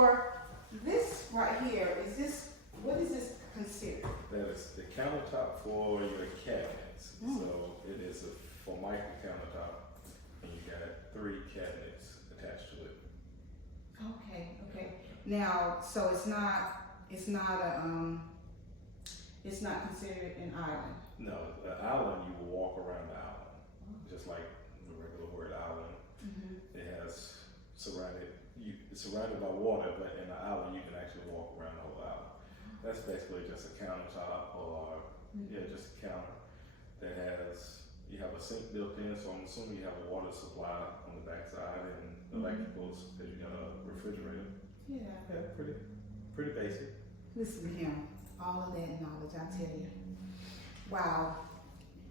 for this right here, what is this considered? That is the countertop for your cabinets. So it is a Formica countertop, and you got 3 cabinets attached to it. Okay. Now, so it's not considered an island. No, the island, you will walk around the island, just like the regular word island. It has it's surrounded by water, but in the island you can actually walk around the whole island. That's basically just a countertop or just a counter that has, you have a sink built in, so I'm assuming you have a water supply on the backside and electricals because you got a refrigerator. Yeah. Pretty basic. Listen to him. All of that knowledge, I tell you. Wow.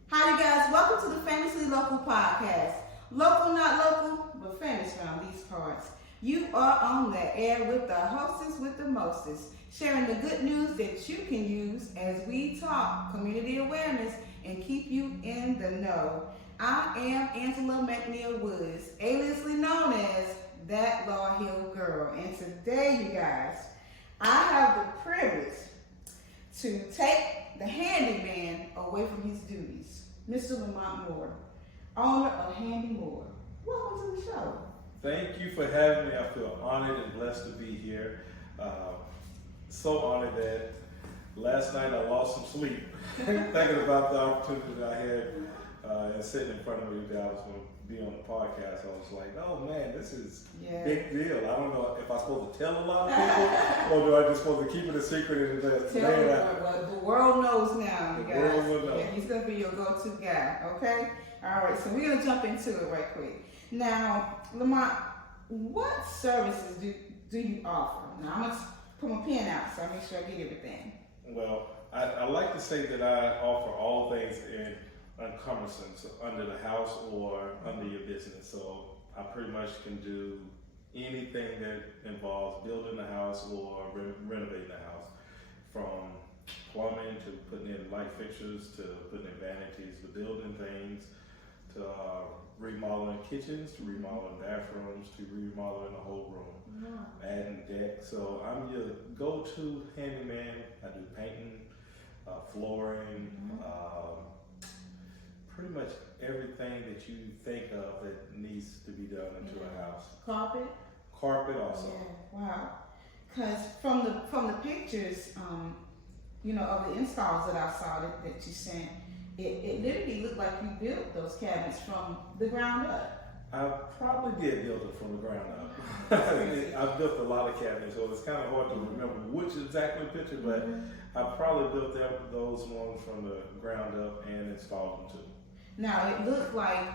Howdy guys, welcome to the Famously Local Podcast. Local, not local, but famous around these parts. You are on the air with the hostess with the mostest, sharing the good news that you can use as we talk community awareness and keep you in the know. I am Angela McNeil Woods, aliasly known as That Law Hill Girl. And today, you guys, I have the privilege to take the handyman away from his duties, Mr. Lamont Moore, owner of HandyMoore. Welcome to the show. Thank you for having me. I feel honored and blessed to be here. So honored that last night I lost some sleep thinking about the opportunity that I had and sitting in front of me that I was going to be on the podcast. I was like, oh man, this is big deal. I don't know if I'm supposed to tell a lot of people or do I just supposed to keep it a secret and just lay it out? Well, the world knows now, you guys. The world will know. Yeah, he's going to be your go-to guy, okay? All right, so we're going to jump into it right quick. Now, Lamont, what services do you offer? Now, I'm going to put my pen out so I make sure I get everything. Well, I like to say that I offer all things in encumbrance under the house or under your business. So I pretty much can do anything that involves building the house or renovating the house, from plumbing to putting in light fixtures to putting in vanities to building things to remodeling kitchens to remodeling bathrooms to remodeling the whole room, adding deck. So I'm your go-to handyman. I do painting, flooring, pretty much everything that you think of that needs to be done into a house. Carpet also. Yeah. Wow. Because from the pictures, of the installs that I saw that you sent, it literally looked like you built those cabinets from the ground up. I probably did build it from the ground up. I built a lot of cabinets, so it's kind of hard to remember which exactly picture, but I probably built those ones from the ground up and installed them too. Now, it looked like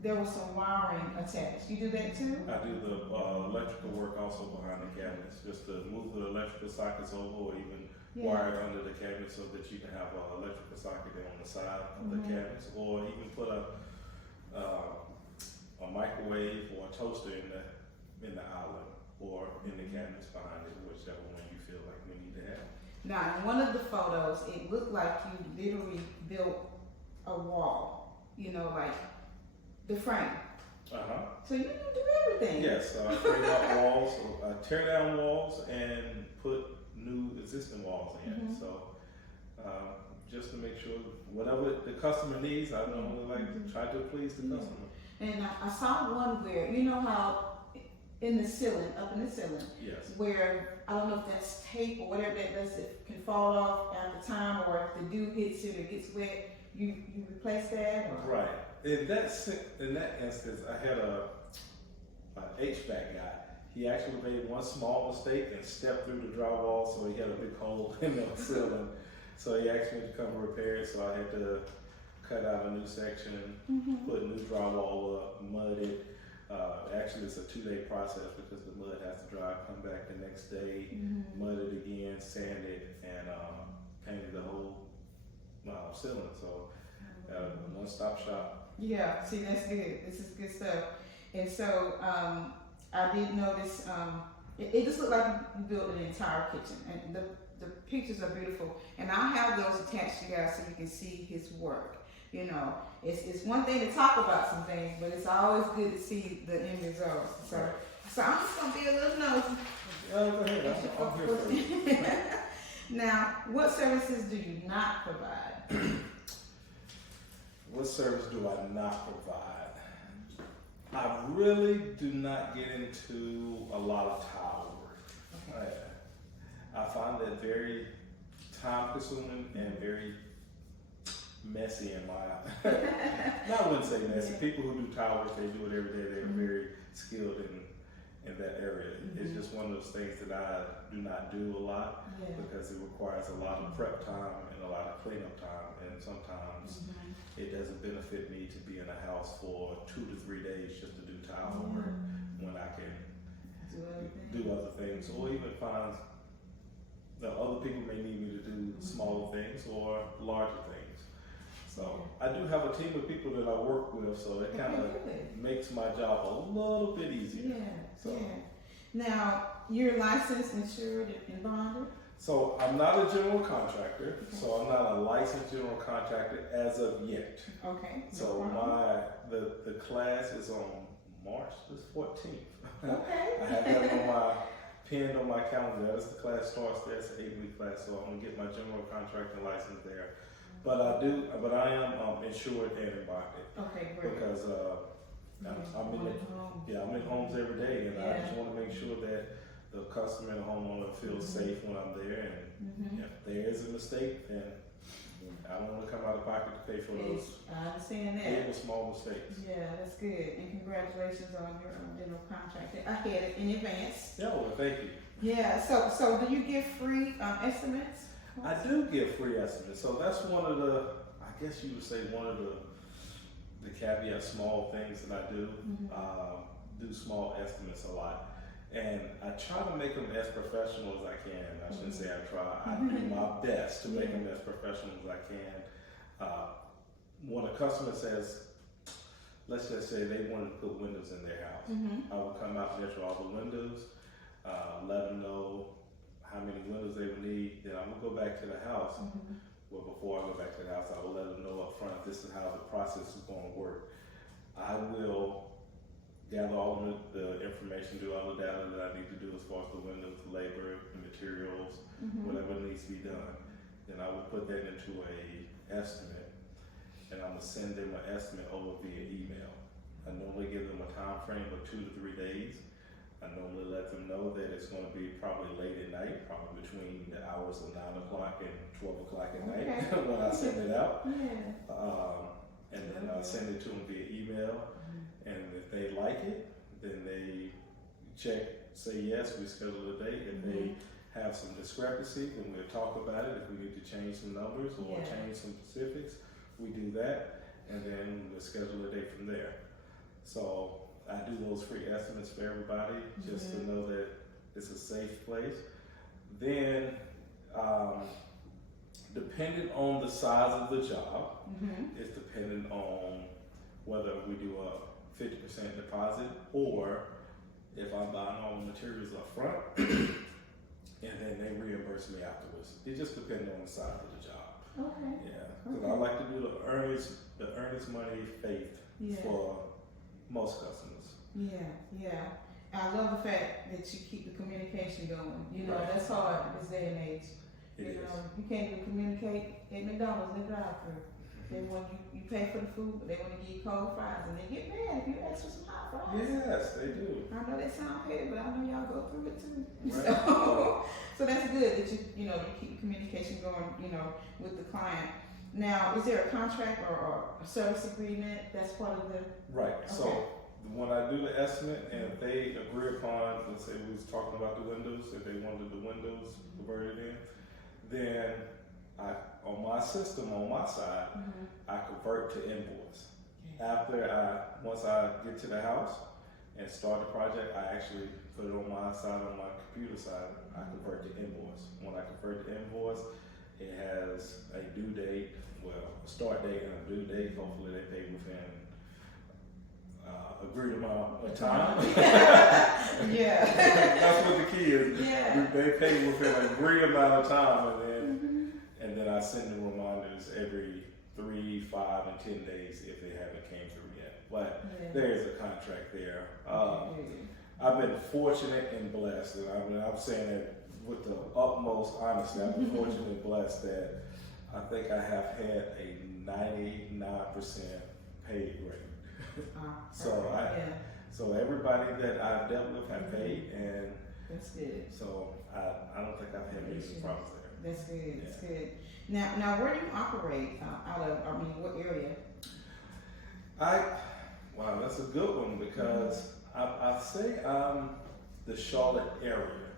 there was some wiring attached. You do that too? I do the electrical work also behind the cabinets, just to move the electrical sockets over or even wire it under the cabinet so that you can have an electrical socket on the side of the cabinets, or even put a microwave or a toaster in the island or in the cabinets behind it, whichever one you feel like we need to have. Now, in one of the photos, it looked like you literally built a wall, like the frame. So you do everything. Yes, I frame out walls, I tear down walls and put new existing walls in. So just to make sure whatever the customer needs, I normally like to try to please the customer. And I saw one where, how in the ceiling, up in the ceiling, where I don't know if that's tape or whatever that does, it can fall off after time, or if the dew hits it or gets wet, you replace that? Or? Right. In that instance, I had a HVAC guy. He actually made one small mistake and stepped through the drywall, so he had a big hole in the ceiling. So he asked me to come repair it, so I had to cut out a new section, put new drywall up, mud it. Actually, it's a 2-day process because the mud has to dry, come back the next day, mud it again, sand it, and painted the whole ceiling. So one-stop shop. Yeah, see, that's good. This is good stuff. And so I did notice, it just looked like you built an entire kitchen, and the pictures are beautiful. And I have those attached to you guys so you can see his work. It's one thing to talk about some things, but it's always good to see the end results. So I'm just gonna be a little nosy. Go ahead. I'm here for you. Now, what services do you not provide? What service do I not provide? I really do not get into a lot of tile work. Okay. I find that very time consuming and very messy in my, no, I wouldn't say messy. People who do tile work, they do it every day. They're very skilled in that area. It's just one of those things that I do not do a lot because it requires a lot of prep time and a lot of cleanup time, and sometimes it doesn't benefit me to be in a house for 2 to 3 days just to do tile work when I can do other things, or even find that other people may need me to do smaller things or larger things. So I do have a team of people that I work with, so it kind of makes my job a little bit easier. Now, you're licensed, insured, and bonded? So I'm not a general contractor, so I'm not a licensed general contractor as of yet. Okay. So the class is on March the 14th. Okay. I have that on my pinned on my calendar. As the class starts there, it's an 8-week class, so I'm gonna get my general contracting license there. But I am insured and bonded. Okay, great. Because I'm in homes every day, and I just want to make sure that the customer and the homeowner feels safe when I'm there. And if there is a mistake, then I don't want to come out of pocket to pay for those. I understand that. Big or small mistakes. Yeah, that's good. And congratulations on your general contract. I had it in advance. Yeah, well, thank you. Yeah. So do you give free estimates? I do give free estimates. So that's one of the, I guess you would say, one of the caveat small things that I do. Do small estimates a lot. And I try to make them as professional as I can. I shouldn't say I try. I do my best to make them as professional as I can. When a customer says, let's just say they wanted to put windows in their house, I will come out and measure all the windows, let them know how many windows they would need. Then I'm gonna go back to the house. Well, before I go back to the house, I will let them know up front, this is how the process is going to work. I will gather all the information, do all the data that I need to do as far as the windows, the labor, the materials, whatever needs to be done. Then I will put that into a estimate, and I'm gonna send them an estimate over via email. I normally give them a time frame of 2 to 3 days. I normally let them know that it's going to be probably late at night, probably between the hours of 9 o'clock and 12 o'clock at night when I send it out. And then I'll send it to them via email. And if they like it, then they say yes, we schedule a date. If they have some discrepancy, then we'll talk about it. If we need to change some numbers or change some specifics, we do that. And then we'll schedule a date from there. So I do those free estimates for everybody just to know that it's a safe place. Then, depending on the size of the job, it's dependent on whether we do a 50% deposit or if I'm buying all the materials up front and then they reimburse me afterwards. It just depends on the size of the job. Okay. Yeah, because I like to do the earnest money faith for most customers. Yeah. I love the fact that you keep the communication going. You know, that's hard in this day and age. You can't even communicate at McDonald's, they drive through. They want you pay for the food, but they want to give you cold fries, and they get mad if you ask for some hot fries. Yes, they do. I know that sounds petty, but I know y'all go through it too. Right. So that's good that you keep communication going, with the client. Now, is there a contract or a service agreement that's part of the? Right. Okay. So when I do the estimate and if they agree upon, let's say we was talking about the windows, if they wanted the windows converted in, then on my system, on my side, I convert to invoice. Once I get to the house and start the project, I actually put it on my side, on my computer side, I convert to invoice. When I convert to invoice, it has a due date, a start date and a due date. Hopefully they pay within agreed amount of time. That's what the key is. They pay within an agreed amount of time, and then I send them reminders every 3, 5, and 10 days if they haven't came through yet. But there is a contract there. I've been fortunate and blessed, and I'm saying it with the utmost honesty. I've been fortunate and blessed that I think I have had a 99% paid rate. So everybody that I've dealt with have paid, and that's good. So I don't think I've had any problems there. That's good. That's good. Now, where do you operate out of? I mean, what area? Wow, that's a good one because I say the Charlotte area.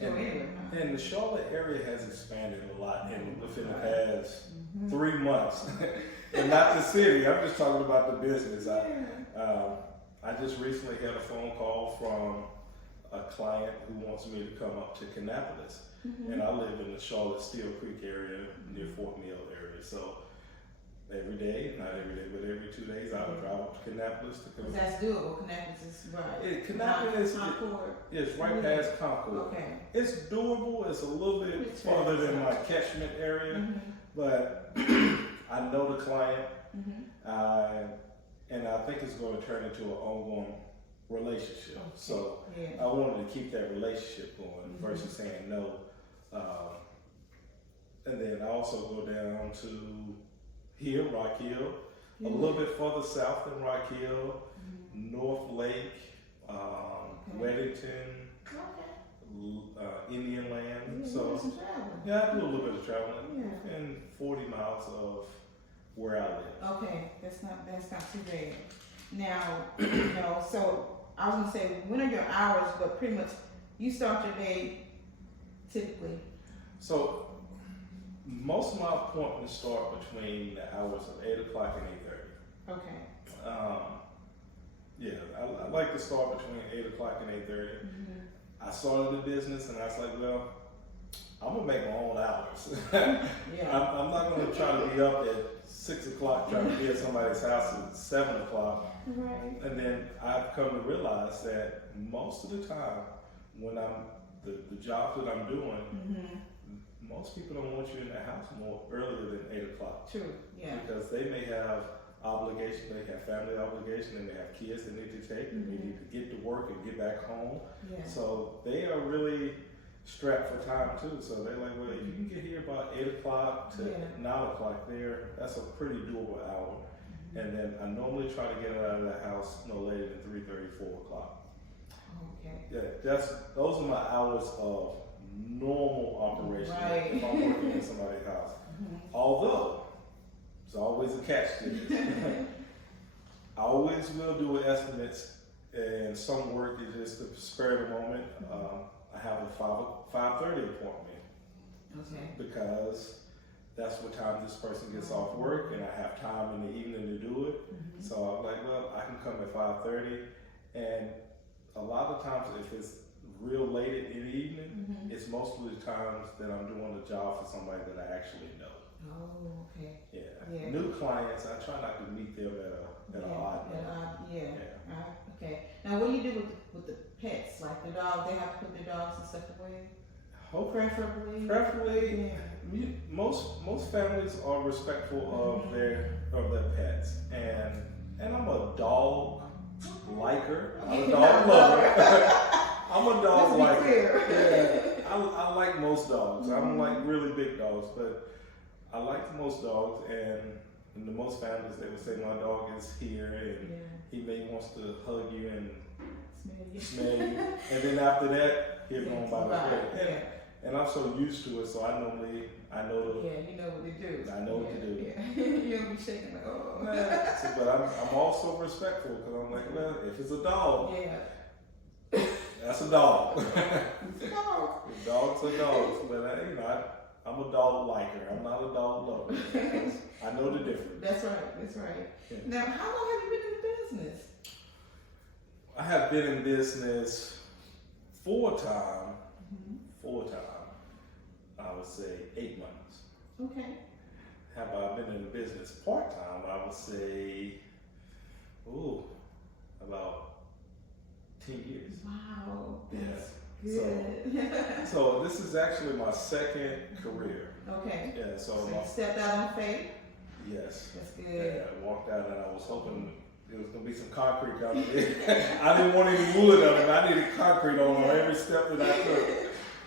And the Charlotte area has expanded a lot within the past 3 months. And not the city, I'm just talking about the business. I just recently had a phone call from a client who wants me to come up to Kannapolis. And I live in the Charlotte Steel Creek area near Fort Mill area. So every day, not every day, but every 2 days, I would drive up to Kannapolis to come. That's doable. Kannapolis is right. Kannapolis is right past Concord. Okay. It's doable. It's a little bit farther than my catchment area, but I know the client, and I think it's going to turn into an ongoing relationship. Okay. So I wanted to keep that relationship going versus saying no. And then I also go down to here, Rock Hill, a little bit further south than Rock Hill, North Lake, Weddington, Indian Land. So I do a little bit of traveling, and 40 miles of where I live. Okay, that's not too bad. Now, so I was gonna say, when are your hours? But pretty much, you start your day typically. So most of my appointments start between the hours of 8 o'clock and 8:30. Okay. I like to start between 8 o'clock and 8:30. I started the business and I was like, well, I'm gonna make my own hours. I'm not gonna try to be up at 6 o'clock trying to be at somebody's house at 7 o'clock. Right. And then I've come to realize that most of the time when I'm the jobs that I'm doing, most people don't want you in their house more earlier than 8 o'clock. True, yeah. Because they may have obligation, they have family obligation, they may have kids they need to take, and they need to get to work and get back home. Yeah. So they are really strapped for time too. So they're like, well, if you can get here about 8 o'clock to 9 o'clock that's a pretty doable hour. And then I normally try to get out of the house no later than 3:30, 4 o'clock. Okay. Yeah, those are my hours of normal operation if I'm working in somebody's house. Although, there's always a catch to this. I always will do estimates, and some work is just to spare the moment. I have a 5:30 appointment. Okay. Because that's what time this person gets off work, and I have time in the evening to do it. So I'm like, well, I can come at 5:30, and a lot of times if it's real late in the evening, it's most of the times that I'm doing a job for somebody that I actually know. Oh, okay. Yeah. New clients, I try not to meet them at an odd moment. Okay. Now, what do you do with the pets? Like the dog, they have to put their dogs and stuff away? Preferably, most families are respectful of their pets, and I'm a dog liker. I'm a dog lover. I'm a dog liker. I like most dogs. I don't like really big dogs, but I like most dogs, and in the most families they would say my dog is here and he may wants to hug you and smell you, and then after that he'll go on by his way. And I'm so used to it, so I know the. You know what to do. I know what to do. You don't be shaking like, oh. But I'm also respectful because I'm like, well, if it's a dog, that's a dog. It's a dog. Dogs are dogs, but I'm a dog liker. I'm not a dog lover. I know the difference. That's right. Yeah. Now, how long have you been in the business? I have been in business full time, I would say 8 months. Okay. Have I been in the business part time? I would say, about 10 years. Wow. That's good. So this is actually my second career. Okay. Yeah. So you stepped out on faith? Yes. That's good. I walked out and I was hoping it was gonna be some concrete down there. I didn't want any wood on it. I needed concrete on every step that I took.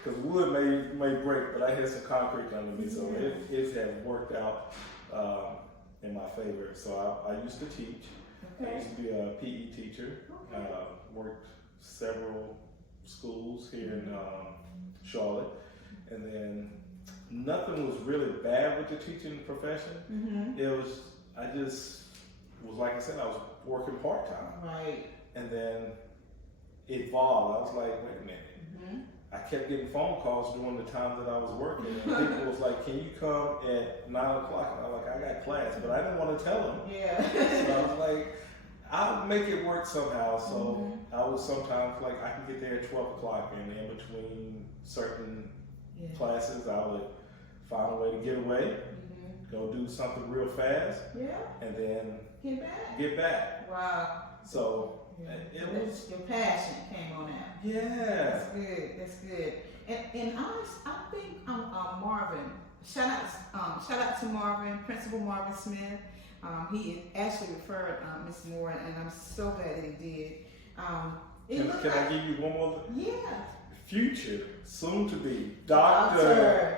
Because wood may break, but I had some concrete under me, so it has worked out in my favor. So I used to teach. Okay. I used to be a PE teacher. Okay. Worked several schools here in Charlotte, and then nothing was really bad with the teaching profession. Mm-hmm. I just was, like I said, I was working part time. Right. And then it evolved. I was like, wait a minute. Mm-hmm. I kept getting phone calls during the time that I was working, and people was like, "Can you come at 9 o'clock?" And I was like, "I got class," but I didn't want to tell them. Yeah. So I was like, "I'll make it work somehow." So I was sometimes like, I can get there at 12 o'clock, and in between certain classes, I would find a way to get away, go do something real fast, and then get back. Wow. So it was your passion came on out. Yeah. That's good. That's good. And I think Marvin. Shout out to Marvin, Principal Marvin Smith. He actually referred Ms. Moore, and I'm so glad that he did. Can I give you one more? Yeah. Future, soon to be Dr.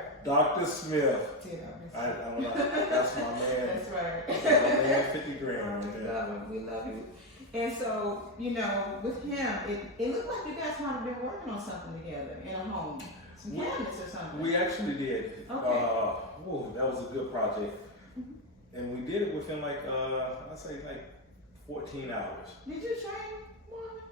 Smith. That's my man. That's right. That's my man, 50 grand. We love him. We love him. And so, with him, it looked like you guys might have been working on something together in a home. Some cabinets or something. We actually did. Okay. That was a good project. And we did it within I'd say 14 hours. Did you train Marvin?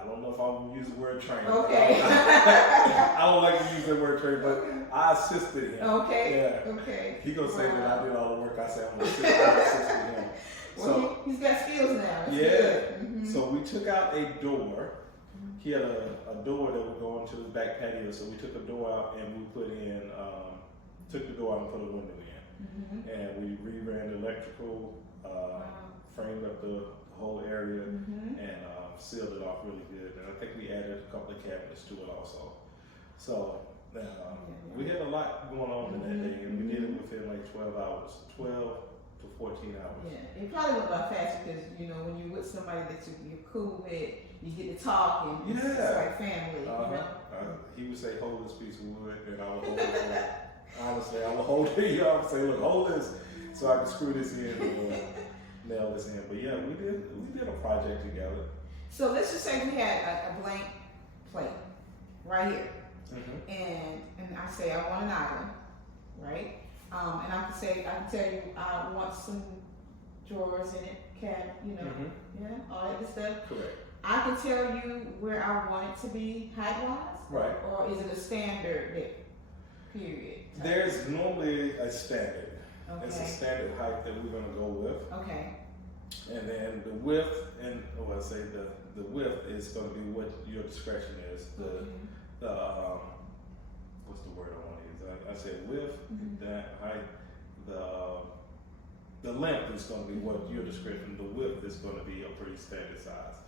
I don't know if I'm gonna use the word train. Okay. I don't like to use the word train, but I assisted him. Okay. Yeah. Okay. He gonna say that I did all the work. I said I assisted him. Well, he's got skills now. That's yeah. Good. Mm-hmm. So we took out a door. He had a door that would go into the back patio. So we took a door out and we took the door out and put a window in. And we reran the electrical, framed up the whole area, and sealed it off really good. And I think we added a couple of cabinets to it also. So we had a lot going on in that day, and we did it within 12 hours, 12 to 14 hours. Yeah, it probably went by faster because when you're with somebody that you're cool with, you get to talk and it's just like family. He would say, "Hold this piece of wood," and I would hold it. Honestly, I would hold it. I would say, "Look, hold this," so I can screw this in or nail this in. But yeah, we did a project together. So let's just say we had a blank plate right here, and I say I want an island, right? And I can tell you I want some drawers in it, all that good stuff. Correct. I can tell you where I want it to be height-wise, right? Or is it a standard period? There's normally a standard. Okay. It's a standard height that we're gonna go with. Okay. And then the width, the width is gonna be what your discretion is. The what's the word I want to use? I said width, that height, the length is going to be what your description. The width is going to be a pretty standard size,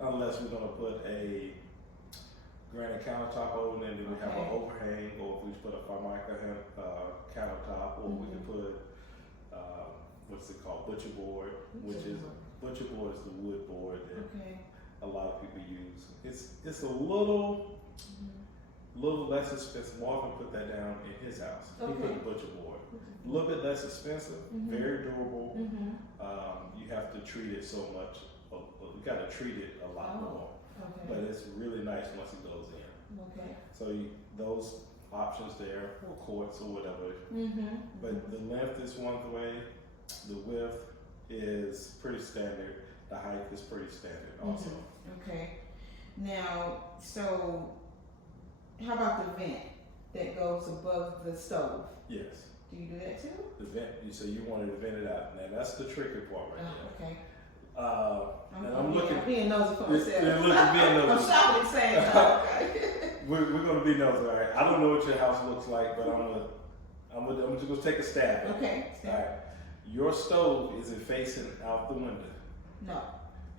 unless we're going to put a granite countertop over, and then we have an overhang, or if we put a Formica countertop, or we can put what's it called, butcher board, butcher board is the wood board that a lot of people use. It's a little less expensive. Marvin put that down in his house. He put the butcher board. A little bit less expensive, very durable. You have to treat it so much. You got to treat it a lot more. But it's really nice once it goes in. So those options there, or quartz or whatever. But the length is one way. The width is pretty standard. The height is pretty standard also. Okay. Now, so how about the vent that goes above the stove? Yes. Do you do that too? The vent, so you wanted to vent it out. Now that's the tricky part right there. Okay. And I'm looking. Being nosy for myself. Being nosy. I'm shopping saying, We're going to be nosy, all right? I don't know what your house looks like, but I'm just going to take a stab at it. Okay. All right. Your stove isn't facing out the window. No.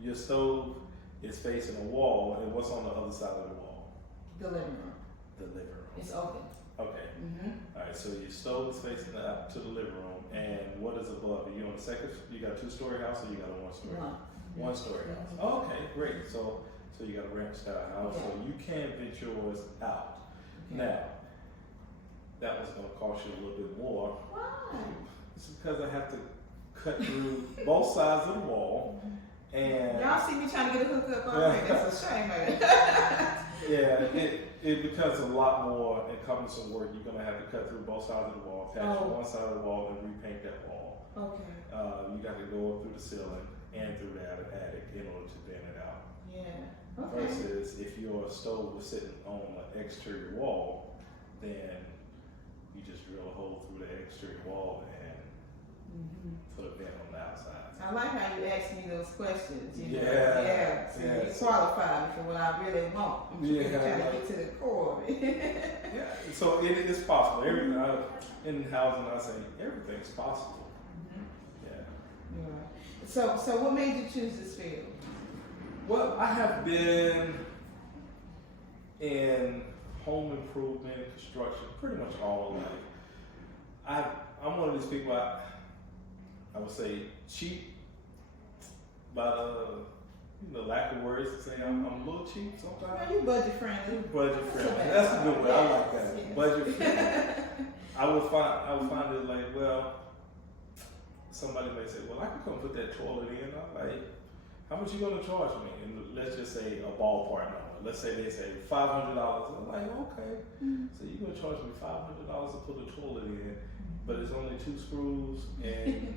Your stove is facing a wall, and what's on the other side of the wall? The living room. the living room. It's open. Okay. Mm-hmm. All right. So your stove is facing up to the living room, and what is above it? You on the second? You got a 2-story house, or you got a 1-story? One. 1-story house. Mhm. Oh, okay, great. So you got a ranch style house, so you can vent yours out. Okay. Now, that was going to cost you a little bit more. Why? It's because I have to cut through both sides of the wall, and Y'all see me trying to get a hookup already. That's a shame, man. yeah, it becomes a lot more encumbersome work. You're going to have to cut through both sides of the wall, patch one side of the wall, and repaint that wall. Okay. You got to go up through the ceiling and through the attic in order to vent it out. Yeah. Okay. Versus if your stove was sitting on an exterior wall, then you just drill a hole through the exterior wall and put a vent on the outside. I like how you asked me those questions. You know? Yeah. So you qualify me for what I really want. I'm trying to get to the core of it. Yeah. So it is possible. Everything in housing, I say everything's possible. Yeah. Right. So what made you choose this field? Well, I have been in home improvement, construction, pretty much all my life. I'm one of these people, I would say cheap, but the lack of words to say I'm a little cheap sometimes. Well, you budget friendly. Budget friendly. That's a good way. I like that. Yes. Budget friendly. I would find it like, well, somebody may say, well, I can come put that toilet in. I'm like, how much you gonna charge me? And let's just say a ballpark number. Let's say they say $500. I'm like, okay. So you're gonna charge me $500 to put a toilet in, but it's only 2 screws, and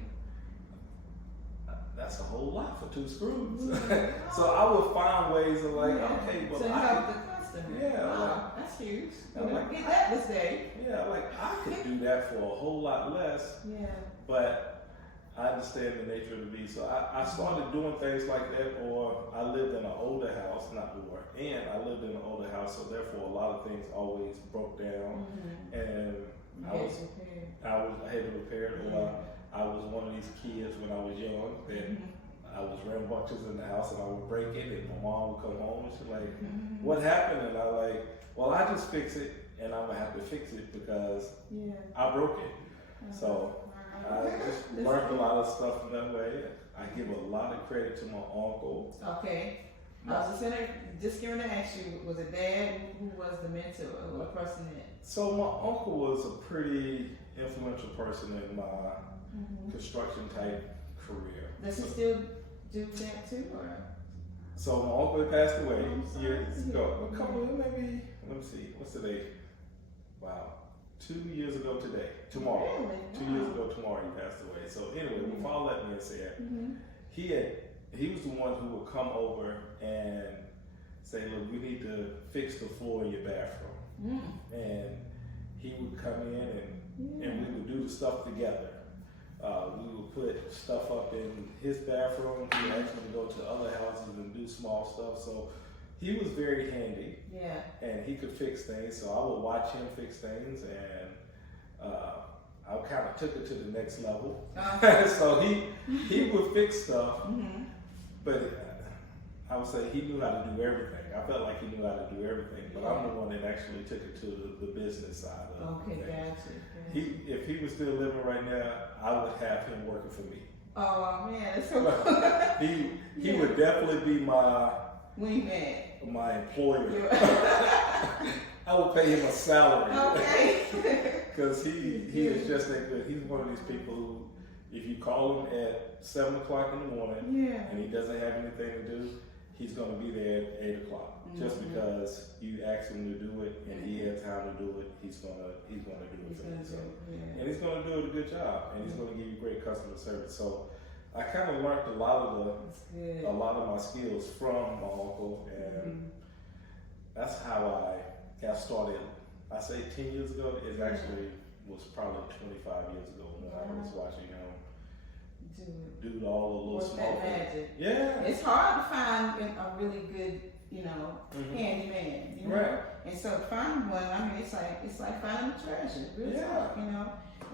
that's a whole lot for 2 screws. So I would find ways of like, okay, but to I help could, the customer. yeah, Wow, that's huge. I'm like, Get that this day. yeah, like I could do that for a whole lot less. Yeah. But I understand the nature of the beast. So I started doing things like that, or I lived in an older house, and I lived in an older house, so therefore a lot of things always broke down, and I had to repair it, or I was one of these kids when I was young that I was rambunctious in the house and I would break it, and my mom would come home and she's like, what happened? And I like, well, I just fix it, and I'm gonna have to fix it because I broke it. So I just learned a lot of stuff in that way. I give a lot of credit to my uncle. Okay. I was just going to ask you, was it Dad who was the mentor or the person that? So my uncle was a pretty influential person in my construction type career. Does he still do that too, or? So my uncle had passed away years ago. A couple of maybe, let me see, what's today? Wow. 2 years ago today, tomorrow. Really? 2 years ago tomorrow he passed away. So anyway, with all that being said, he was the one who would come over and say, look, we need to fix the floor in your bathroom. And he would come in and we would do the stuff together. We would put stuff up in his bathroom. He would actually go to other houses and do small stuff. So he was very handy. Yeah. And he could fix things, so I would watch him fix things, and I kind of took it to the next level. So he would fix stuff, but I would say he knew how to do everything. I felt like he knew how to do everything, but I'm the one that actually took it to the business side of it. Okay, gotcha. If he was still living right now, I would have him working for me. Oh man, that's so cool. He would definitely be my wingman. My employer. I would pay him a salary. Okay. Because he is just that good. He's one of these people who, if you call him at 7 o'clock in the morning and he doesn't have anything to do, he's going to be there at 8 o'clock. Just because you ask him to do it and he had time to do it, he's gonna do it for you. So, and he's going to do it a good job, and he's going to give you great customer service. So I kind of learned a lot of my skills from my uncle, and that's how I got started. I say 10 years ago. It actually was probably 25 years ago when I was watching him do all the little small things. Yeah, it's hard to find a really good, handyman. Right. And so to find one, I mean, it's like finding a treasure. Really tough,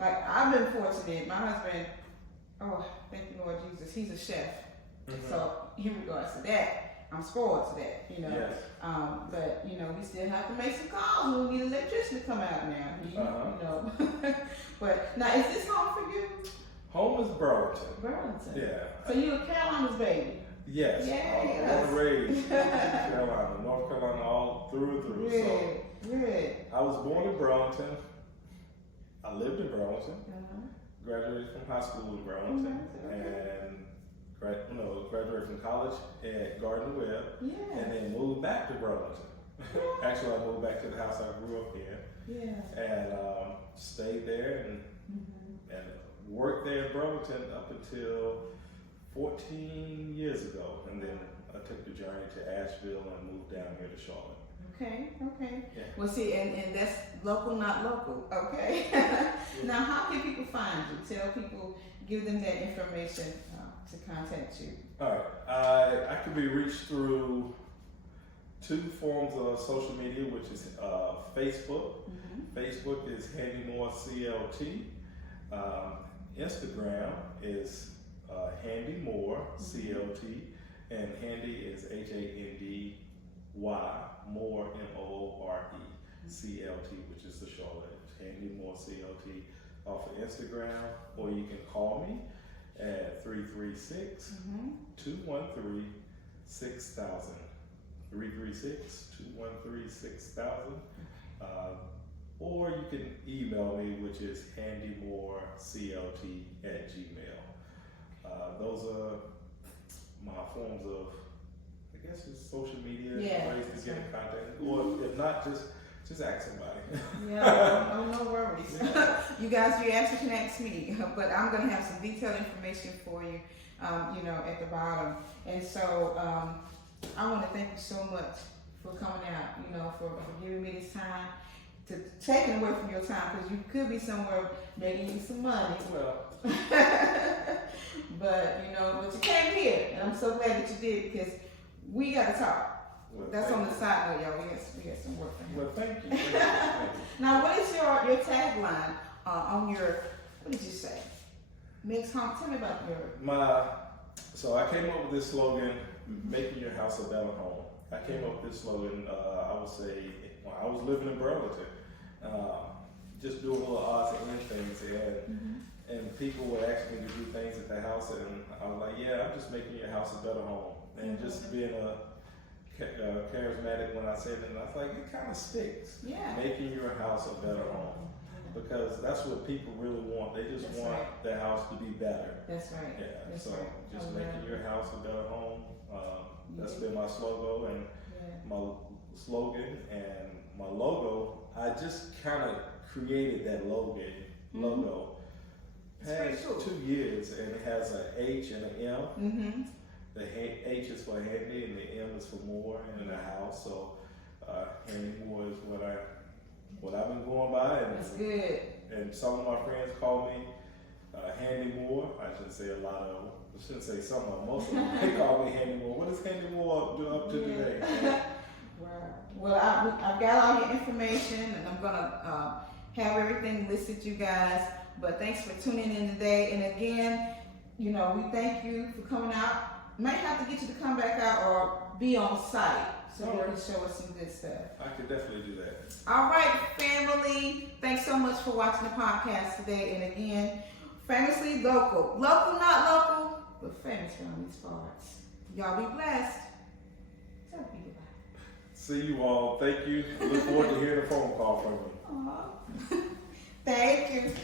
Like I've been fortunate. My husband. Oh, thank you, Lord Jesus. He's a chef. So in regards to that, I'm spoiled to that, Yes. But but you know, we still have to make some calls when we need electricity to come out now. You know. But now, is this home for you? Home is Burlington. Burlington. Yeah. So you're a Carolina's baby. Yes. Yes. Born and raised Carolina, North Carolina, all through and through. Good. I was born in Burlington. I lived in Burlington. Graduated from high school in Burlington, and graduated from college at Gardner Webb, and then moved back to Burlington. Actually, I moved back to the house I grew up in, and stayed there and worked there in Burlington up until 14 years ago, and then I took the journey to Asheville and moved down here to Charlotte. Okay. Yeah. Well, see, and that's local, not local. Okay. Now, how can people find you? Tell people, give them that information to contact you. All right. I can be reached through two forms of social media, which is Facebook. Facebook is HandyMooreCLT. Instagram is HandyMooreCLT, and Handy is HANDY. More MOORE CLT, which is the Charlotte. HandyMooreCLT off of Instagram, or you can call me at 336-213-6000. 336-213-6000. Or you can email me, which is HandyMooreCLT@gmail. Those are my forms of, I guess, it's social media ways to get in contact. Or if not, just ask somebody. No worries. You guys, you actually can ask me, but I'm going to have some detailed information for you, at the bottom. And so I want to thank you so much for coming out, for giving me this time, to taking away from your time, because you could be somewhere making you some money. Well. but you came here, and I'm so glad that you did, because we got to talk. Well, that's on the side note, y'all. We got some work for him. Well, thank you. Now, what is your tagline on your, what did you say? Makes home. Tell me about So I came up with this slogan, making your house a better home. I came up with this slogan, I would say, when I was living in Burlington, just doing little odds and ends things, and people would ask me to do things at the house, and I was like, yeah, I'm just making your house a better home. And just being charismatic when I said it, and I was like, it kind of sticks. Yeah. Making your house a better home. Because that's what people really want. They just want their house to be better. That's right. Yeah. That's so right. just making your house a better home. That's been my slogan and my logo. I just kind of created that logo. Past 2 years, and it has an H and an M. The H is for handy, and the M is for more in the house. So Handy Moore is what I've been going by, and that's good. And some of my friends call me Handy Moore. I shouldn't say a lot of them. I shouldn't say some of them. Most of them, they call me Handy Moore. What does Handy Moore do up to today? Well, I've got all your information, and I'm gonna have everything listed, you guys. But thanks for tuning in today. And again, we thank you for coming out. Might have to get you to come back out or be on site so you can show us some good stuff. I could definitely do that. All right, family. Thanks so much for watching the podcast today. And again, famously local. Local, not local, but famous around these parts. Y'all be blessed. Tell people bye. See you all. Thank you. I look forward to hearing a phone call from you. Thank you.